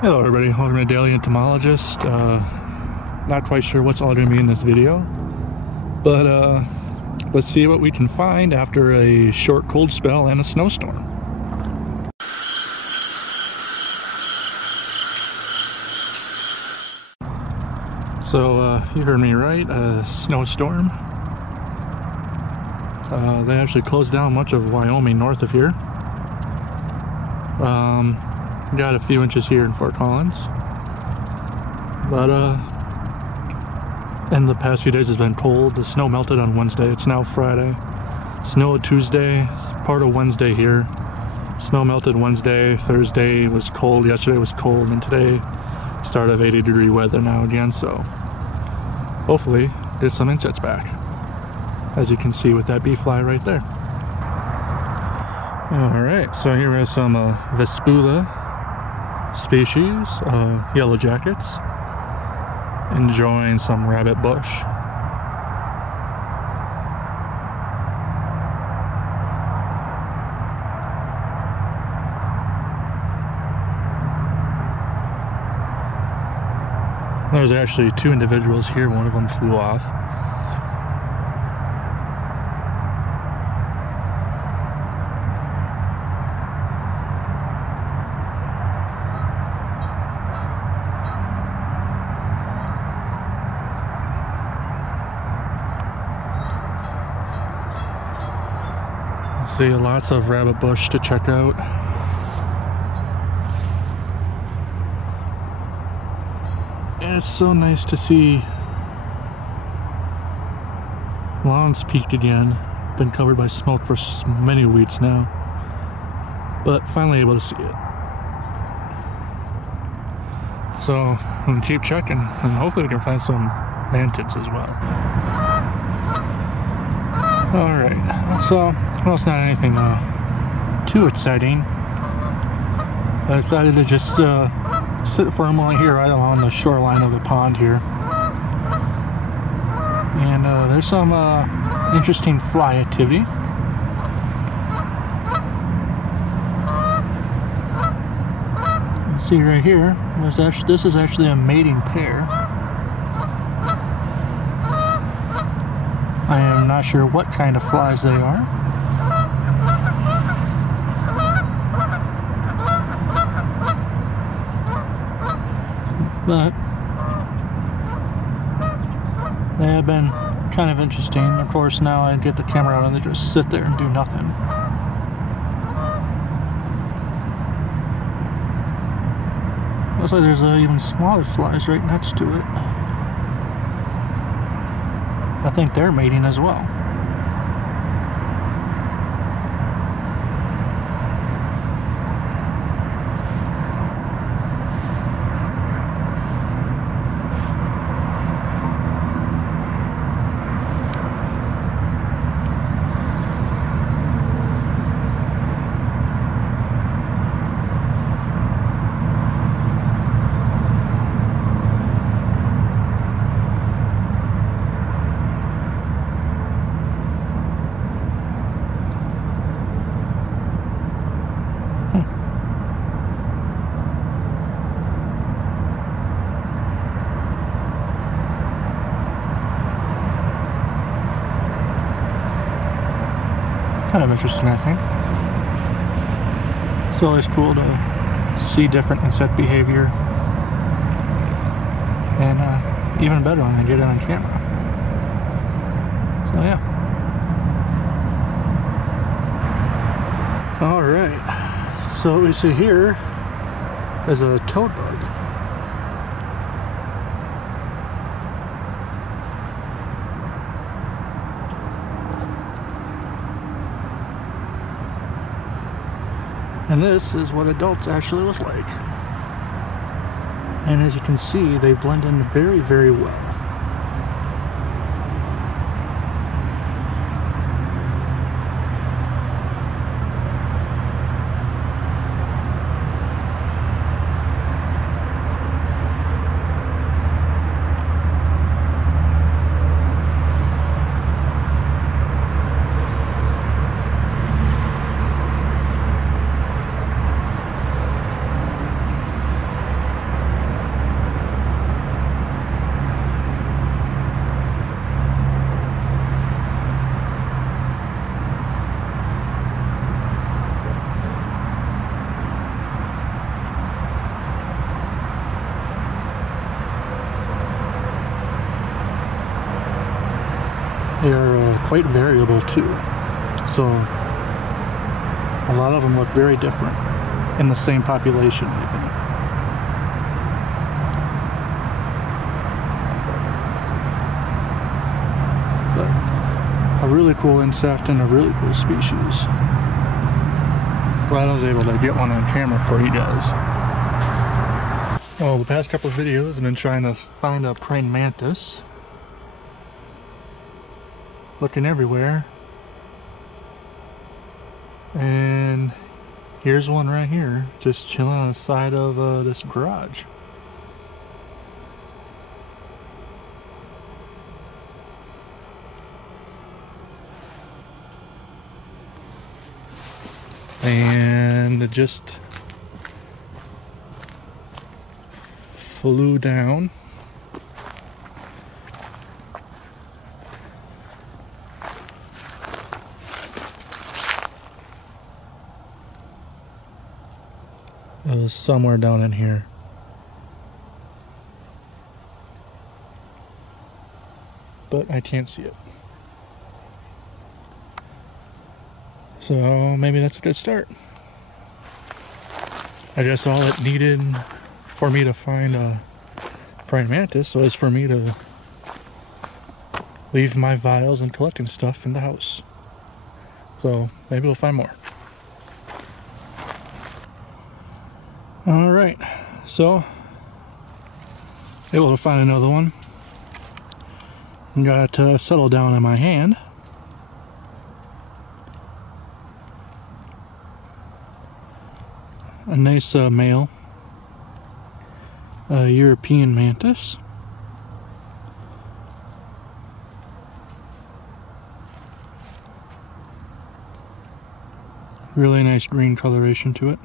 Hello everybody, welcome to Daily Entomologist. Not quite sure what's all going to be in this video, but let's see what we can find after a short cold spell and a snowstorm. So you heard me right, a snowstorm. They actually closed down much of Wyoming north of here. Got a few inches here in Fort Collins, but and the past few days has been cold. The snow melted on Wednesday. It's now Friday. Snowed Tuesday, part of Wednesday here. Snow melted Wednesday. Thursday was cold. Yesterday was cold, and today start of 80-degree weather now again. So hopefully get some insects back, as you can see with that bee fly right there. Alright, so here is some Vespula species, yellow jackets, enjoying some rabbit bush. There's actually two individuals here, one of them flew off. See lots of rabbit bush to check out. And it's so nice to see lawns peaked again. Been covered by smoke for many weeks now, but finally able to see it. So I'm gonna keep checking, and hopefully we can find some mantids as well. Alright, so well, it's not anything too exciting. I decided to just sit for a moment here right along the shoreline of the pond here. And there's some interesting fly activity. See right here, this is actually a mating pair. I am not sure what kind of flies they are. But they have been kind of interesting. Of course, now I get the camera out and they just sit there and do nothing. Looks like there's even smaller flies right next to it. I think they're mating as well. Kind of interesting, I think. It's always cool to see different insect behavior, and even better when I get it on camera. So yeah. Alright, so what we see here is a toad bug. And this is what adults actually look like. And as you can see, they blend in very, very well. quite variable too. So a lot of them look very different in the same population even. But a really cool insect and a really cool species. Glad I was able to get one on camera for you guys. Well, the past couple of videos I've been trying to find a praying mantis. Looking everywhere. And here's one right here, just chilling on the side of this garage. And it just flew down. It was somewhere down in here. But I can't see it. So maybe that's a good start. I guess all it needed for me to find a praying mantis was for me to leave my vials and collecting stuff in the house. So maybe we'll find more. Alright, so able to find another one. Got to settle down in my hand. A nice male, European mantis. Really nice green coloration to it.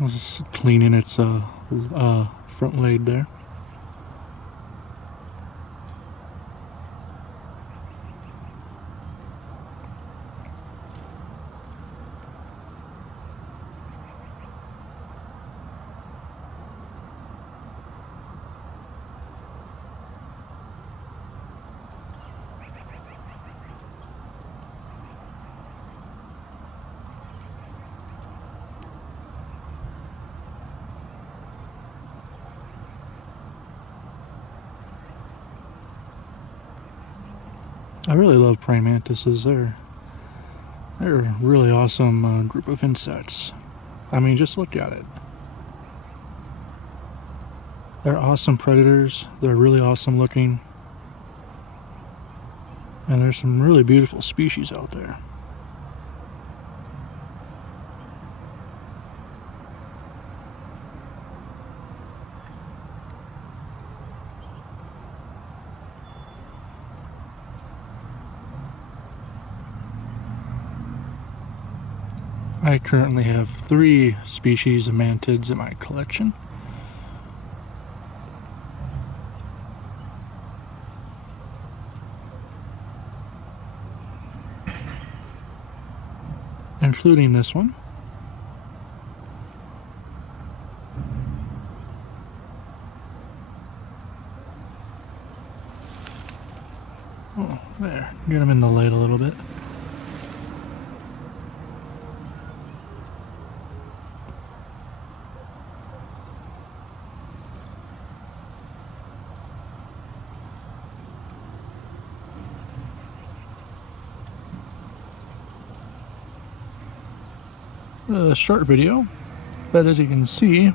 I was just cleaning its front leg there. I really love praying mantises. They're a really awesome group of insects. I mean, just look at it. They're awesome predators. They're really awesome looking. And there's some really beautiful species out there. I currently have 3 species of mantids in my collection. Including this one. Oh, there. Get them in the light a little bit. A short video, but as you can see,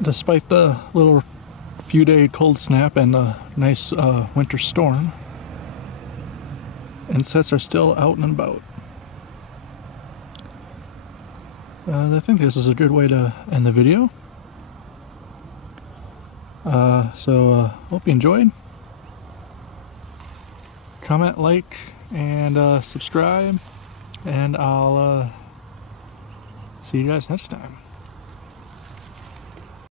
despite the little few day cold snap and the nice winter storm, insects are still out and about. I think this is a good way to end the video. So hope you enjoyed. Comment, like, and subscribe. And I'll see you guys next time.